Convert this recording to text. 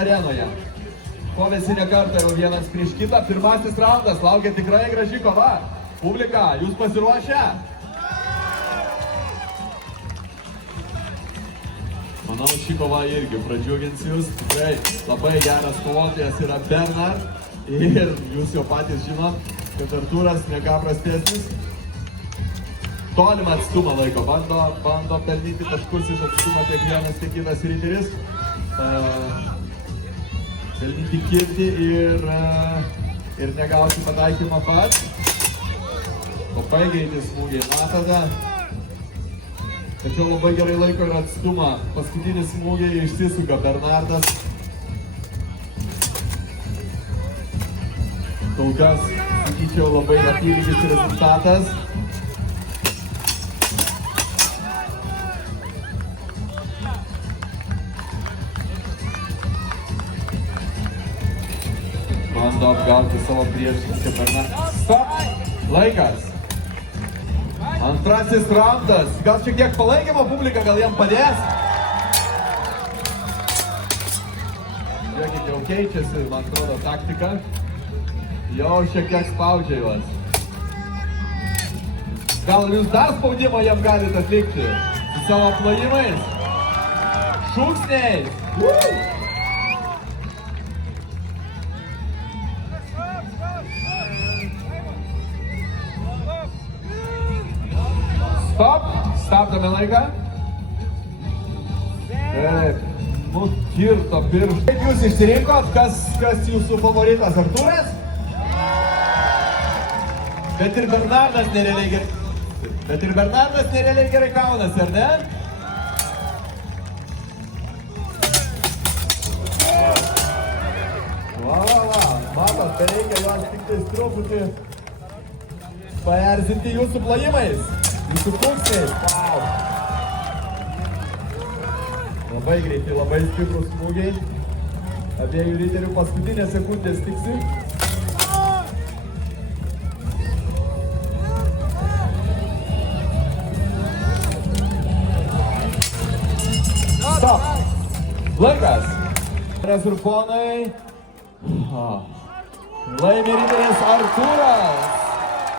Arenoje. Kovėsi ne kartą jau vienas prieš kitą. Pirmasis raundas. Laukia tikrai graži kova. Publika, jūs pasiruošę? Manau, ši kova irgi pradžiugins jūs. Tikrai labai geras kovotojas yra Bernard. Ir jūs jau patys žinot, kad Artūras ne ką prastesnis. Tolimą atstumą laiko. Bando pelnyti taškus iš atstumą tiek vienas, tiek kitas riteris. Pelnyti kirtį ir negauti pataikymą pats. Labai greiti smūgiai matote. Tačiau labai gerai laiko ir atstumą. Paskutinis smūgiai išsisuka Bernardas. Kol kas, sakyčiau, labai apylygis rezultatas. Bando apgauti savo priešininką Bernardas. Stop! Laikas! Antrasis raundas. Gal šiek tiek palaikymo publika, gal jam padės? Žiūrėkit, jau keičiasi, man atrodo, taktika. Jau šiek tiek spaudžia juos. Gal jūs dar spaudimo jam galite atlikti? Su savo plojimais? Šūksniais? Stop! Stabdome laiką. Taip, nukirto pirštą. Kaip jūs išsirinkot, kas jūsų favoritas? Artūras? Bet ir Bernardas nerealiai gerai kaunasi, ar ne? Va, matot, tai reikia jos tik tais truputį paerzinti jūsų plojimais. Jūsų šūksniais. Wow. Labai greiti, labai stiprus smūgiai. Abiejų riterių paskutinės sekundės tiksi. Stop. Laikas. Geras ir ponai. Laimi riteris Artūras.